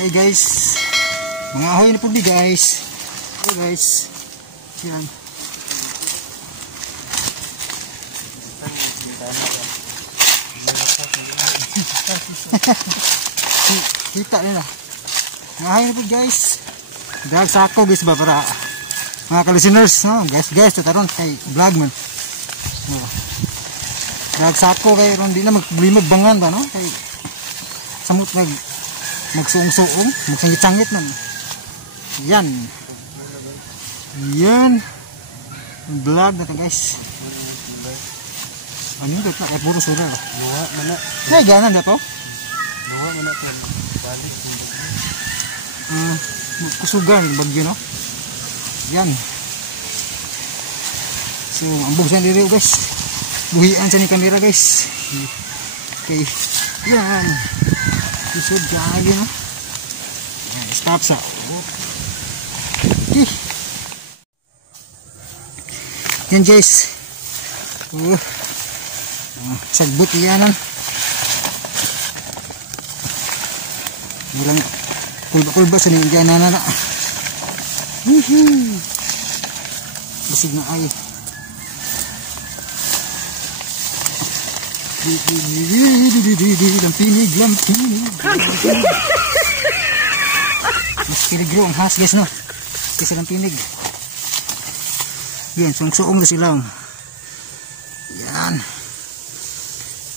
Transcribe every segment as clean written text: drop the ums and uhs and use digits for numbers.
Hey guys, mga ahoy na po di guys. Hey guys, yan. Kita nila. Mga ahoy na po guys. Drag sako guys ba para mga ka-listeners, no? Guys, tataron kay vlog man. Drag sako kay ron di na maglimag bangan ba no? Kay samot magsuong-suong, magsangit-sangit man. Yan. Yan. Vlog na to guys. Ano yun ka? Puro sura. Luha mana. Ay, ganan na to? Luha mana to. Balik. Kusugan, bagyo no? Yan. So, ang buksan dito guys. Buhian sa ni kamera guys. Okay. Yan. Kusog lagi no? Yan, stop sa. Okay. Yan guys. Sagbot iyanan. Walang kulba-kulba sa niyang na na. Basig na ay. Lampinig. Mas piligro ang has guys no. Kasi lampinig. Yan, suong-suong na sila. Yan.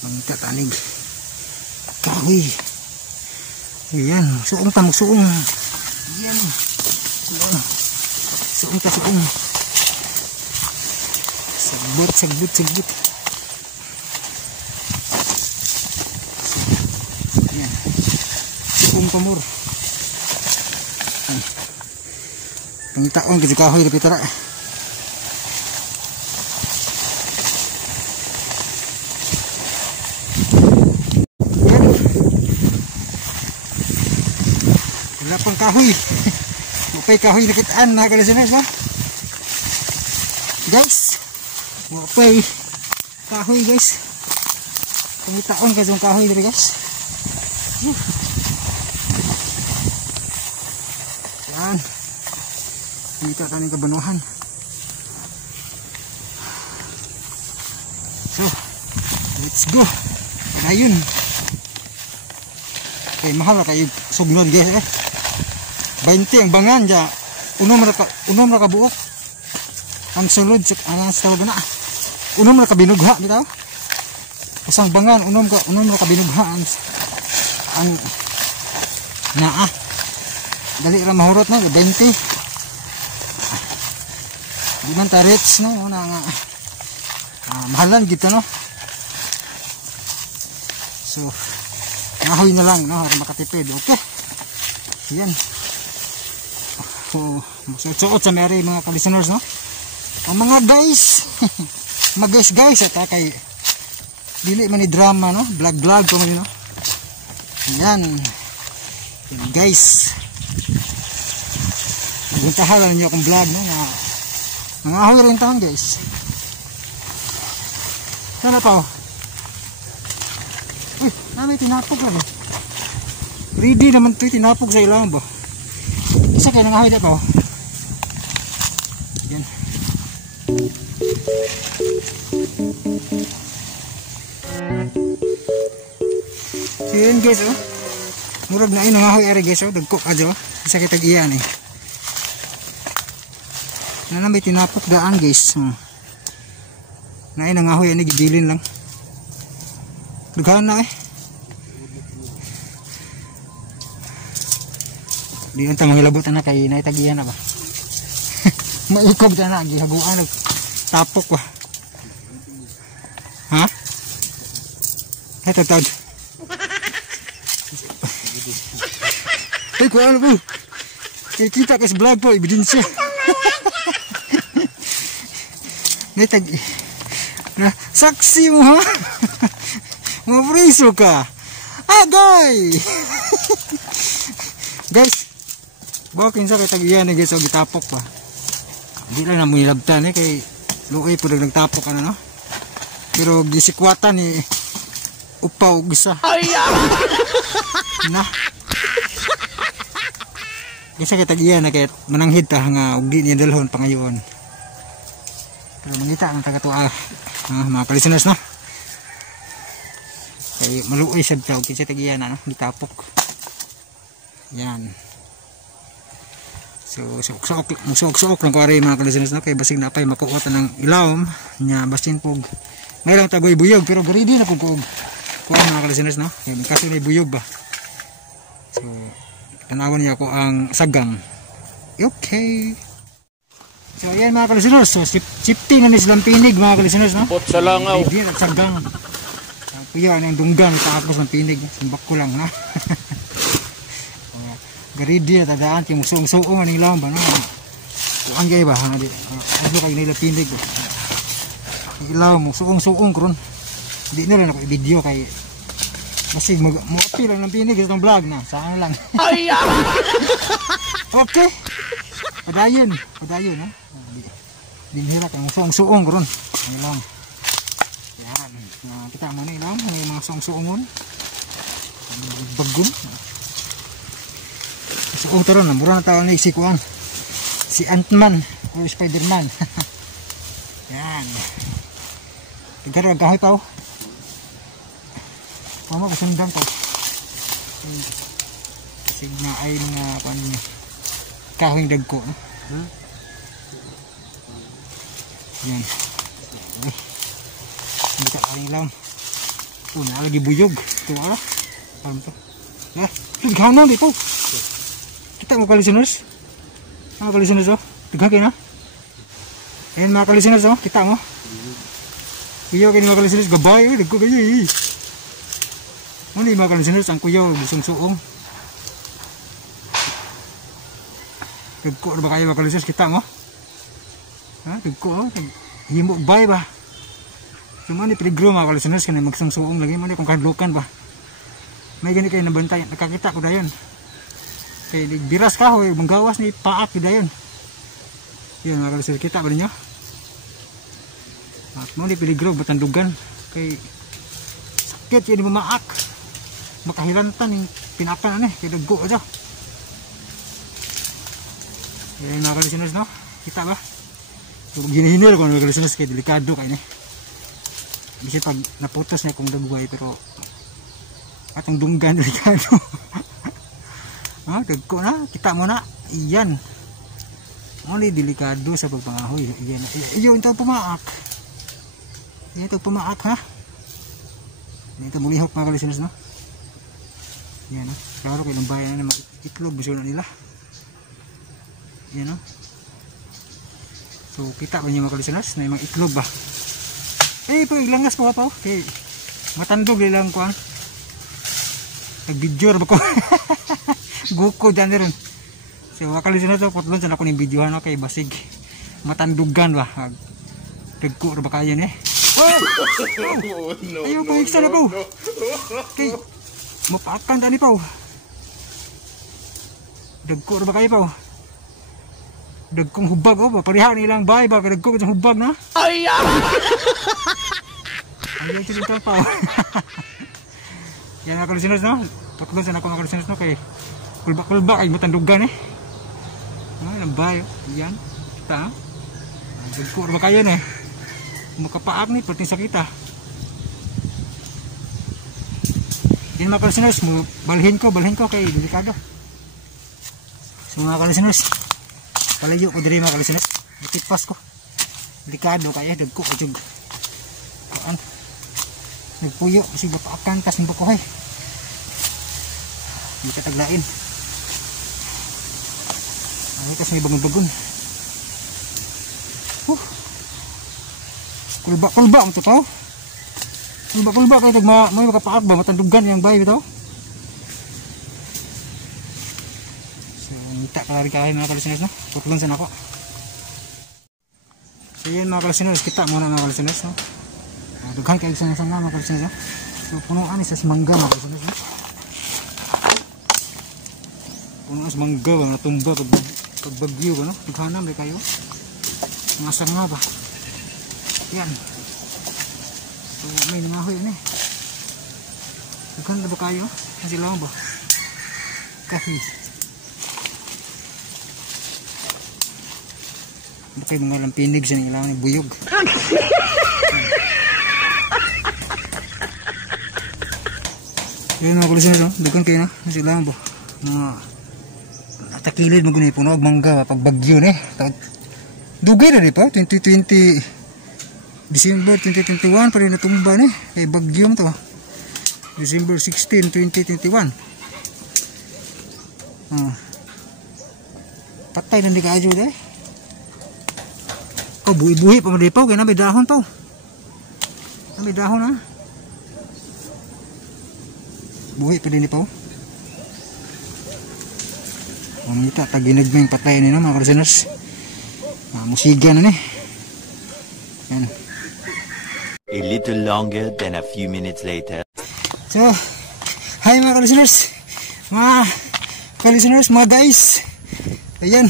Mangita tanig. Kahoy. Yan, suong ta, magsuong. Yan. Suong ta, suong. Sagbot. Yan. Suong pamur. Pangitaon kasi kahoy na pitara. Wala pang kahoy. Mapay kahoy na kitaan mga kalisuners ba? Guys, mapay kahoy guys. Pangitaon kasi yung kahoy dito guys. Yan. Dito tayo kabanuhan. So, let's go. Ayun. Okay, mahal kayo sugnod guys eh. 20 ang bangan dya. Unom ra ka buok. Ang sulod ang tawag na. Unom ra ka binugha bitaw. Usang bangan unom ra ka binugha ang naa. Dali ra mahurot na 20. Di man ta rich no una nga. Mahalan gito no. So ngahoy na lang no para makatipid. Okay. Yan. Suot sa meri mga ka-listeners no. Ang mga guys. Mga guys at kay dili man ni drama no. Vlog ko man no. Yan. Yan guys. Guntahan niyo akong vlog no nga mga ahoy rin taon guys. Sana pa oh. Uy, may tinapog lang eh. Ready naman ito tinapog sa ilang ba. Isa kayo ng ahoy na pa oh. Yan. Yan guys oh. Murag na yun ng ahoy ari guys oh. Dagkok adyo oh. Isa kayo tag-iyan eh. Na may tinapok daan guys. Nain ang ahoy ani gidilin lang. Dughan na eh. Di nang mangilabot na kay naitagihan na ba. Maikog na gihaguan tapok ba. Ha? Heto tag. Hey ko ano po. Kita kas vlog po ebidensya. Netag na saksi mo ha. Mapriso ka. Agay. Guys. Bakin sa kay tagiyan ni guys og gitapok pa. Di lang na mo nilabtan eh kay luoy pud nagtapok ano no. Pero gisikwatan ni upaw gisa. Ay. Na. Isa kita iya na kahit mananghid ta nga ugi niya dalhon pangayon. Pero mangita ang taga-tuwa mga kalisuners no. Kay maluoy sad ta kinsa tagiya na no, gitapok. Yan. So suok lang ko ari mga kalisuners no, kay basig na pay makuot ng ilawom nya basin pog. May lang tagoy buyog pero ready na pug kuog. Kuha mga kalisuners no. Kay kaso na buyog ba. So tanawan niya ko ang sagang. Okay. So ayan mga kalisuners, so safety na silang pinig mga kalisuners no. Pot sa langaw. Hindi at sagang. Kuya ang dunggan tapos ng pinig, simbak ko lang na. Garidi na tadaan ti musong-suong aning laom ba na. Kuan gay ba ha di. Ano kay nila pinig. Ilaw mo suong-suong kron. Di na lang ako i-video kay masig mo apil lang ng pinig itong vlog na. Saan lang. Ay. Okay. Padayon ha. Dinhira kang suong-suong ron. Ang lang. Yan. Kita mo na ilang may mga suong-suongon. Bagun. Suong taron na mura na taon ni si Kuan. Si Ant-Man o Spider-Man. Yan. Tigaro gahoy pa oh. Mama kasundan pa. Sig na ay nga kuan niya. Kahoy dagko no. Yan. Hindi ka kaling lang. Ito na lagi buyog. Ito ala. Alam to. Nah, tighanan dito. Kita mo kalisuners. Mga kalisuners oh. Tighagay na. Ayan mga kalisuners oh. Kita mo. Kuyaw kayo mga kalisuners. Gabay. Dagko kayo eh. Ano yung mga kalisuners. Ang kuyaw. Busong suong. Dagko na ba kayo mga kalisuners. Kita mo. Ha? Dagko oh. Himok bay ba? Cuma ni peligro mga kalisuners. Kaya magsungsuong lagi. Mani kung kadlukan ba? May gani kayo nabantay. Nakakita ko dayon. Kaya biras kahoy. Manggawas ni paak ko dayon. Yan mga kalisuners. Kita ba ninyo? At mo ni peligro. Batandugan. Kaya sakit yun. Di mamaak. Makahilantan yung pinakan ano eh. Kaya dagko aja. Yan mga kalisuners no. Kita ba? So, ginihinir ko mga kalisuners. Kaya delikado kayo eh. Bisa pag naputos niya kung dagway pero atong dunggan delikado. Ha, dagko na, kita mo na. Iyan. Only delikado sa pagpangahoy. Iyan. Iyon ito pumaak. Iyan ito pumaak ha. Iyan ito mulihok mga kalisuners no. Iyan no. Klaro kayo ng bayan na itlog gusto na nila. Iyan no. So kita ba niyo mga kalisuners na yung mga itlog ba? Eh, pag langgas po pa. Okay. Matandog nilang ko ang nag-video ba ko? Guko dyan rin. So, wakalisin na ito. Putlon saan ako ng videohan. Okay, basig. Matandugan ba? Dagko ba kayo eh? Oh! Ayaw po, iksa na po. Okay. Mapaakan tani po. Dagko ba kayo po? Dagkong hubag oh, parihan nilang bay ba dagko sa hubag na. Ay. Ay ito dito pa. Yan ako listeners no. Patulon sa ako mga listeners no kay kulba ay matandugan eh. Ay ang bay yan. Ta. Dagko ba kayo eh. Makapaak ni pati sa kita. Yan mga listeners balhin ko kay delikado. So mga listeners palayo ko diri mga kalisuners. Natipas ko. Delikado kaya dagko ko jug. Kuan. Nagpuyo si bapaakan tas ng bakuhay. Hindi ka taglain. Ay kas may bagun-bagun. Kulba ang tutaw. Kulba kay tagma may makapaak ba matandugan yang bay bitaw. Tak kali kain mga kalisuners no. Putlon sa nako. So yan mga kalisuners, kita muna mga kalisuners no. Dughan kay sa mga kalisuners no. So punuan ni sa mangga mga kalisuners no. Punuan sa mangga ba natumba pag bagyo ba no. Dughanan ba kayo? Mga sanga ba. Yan. So may nangahoy ano eh. Dughan na ba kayo? Kasi lang ba? Kahit Bakay mga lampinig sa nilang ni buyog. Yan mga kalisuners, no? Dagan kayo na. Sila mo. Natakilid magunay puno. Mangga pag bagyo na eh. Dugay na rin pa. 2020 December 2021 pa rin natumba na eh. Kaya bagyo mo to. December 16, 2021. Patay na di ka adyo na eh. Oh, buhi-buhi pa madipaw. Kaya na may dahon pa. May dahon ha. Buhi pa din ipaw. Mamita, taginag mo yung patay nila mga kalisuners. Musiga na eh. Yan. A little longer than a few minutes later. So, hi mga kalisuners. Mga guys. Ayan.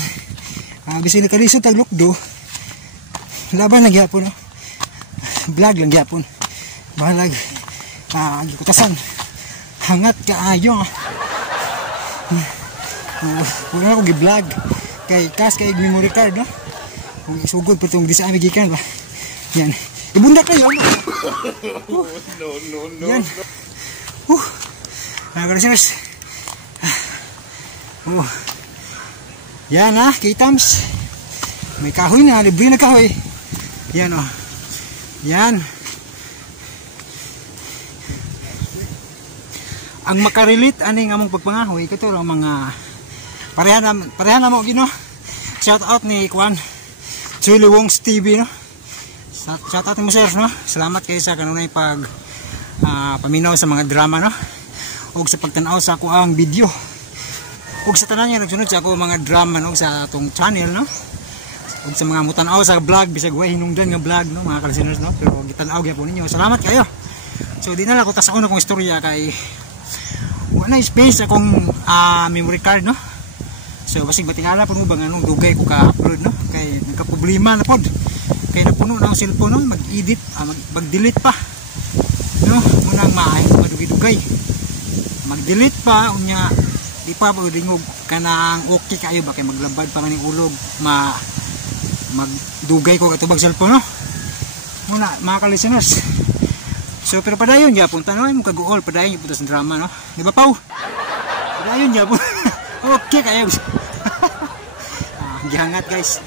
Bisili kaliso taglukdo. Laban lang gyapon. Vlog lang gyapon. Bahalag. Kutasan. Hangat kaayo. Wala ako gi-vlog. Kay memory card, no? Kung isugod po itong design magikan ba? Yan. Ibunda kayo. No. Yan. Mga kalisuners. Yan kitams. May kahoy na, libre na kahoy. Yan Yan. Ang makarelate aning among pagpangahoy kito ang mga parehan na mo gino. Shout out ni Kwan Chili Wongs TV, no. Shout out mo sir, no. Salamat kayo sa kanunay pag paminaw sa mga drama, no. Ug sa pagtan-aw sa ako ang video. Ug sa tanan nga nagsunod sa ako mga drama, no, sa atong channel, no. Ug sa mga mutan-aw sa vlog bisag way hinungdan nga vlog, no, mga kalisuners, no. Pero gitan-aw gyapon ninyo. Salamat kayo. So di na lang ko tasaon akong istorya kay wala space akong memory card, no. So basig batingala po mo bang anong dugay ko ka-upload, no. Kay nagka-problema na pod. Kay napuno na ang cellphone, no, mag-edit, mag-delete pa. No, munang maayo madugay-dugay. Mag-delete pa unya di pa pagdingog kanang okay kayo ba kay maglabad pa maning ulog magdugay ko katubag cellphone, no. Muna mga kalisuners. So pero padayon gyapon tanoy mo kaguol padayon yung sa drama, no. Di ba paw? Padayon gyapon. Okay kayo. Gihangat guys.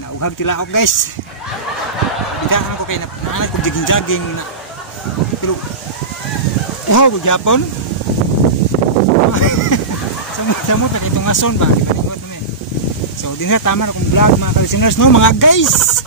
Naughag tilaok guys. Bidahan ko kay naanad ko jogging na. Pero wow gyapon. Samot na itong ason ba? So din na tama na kong vlog mga kalisuners, no mga guys.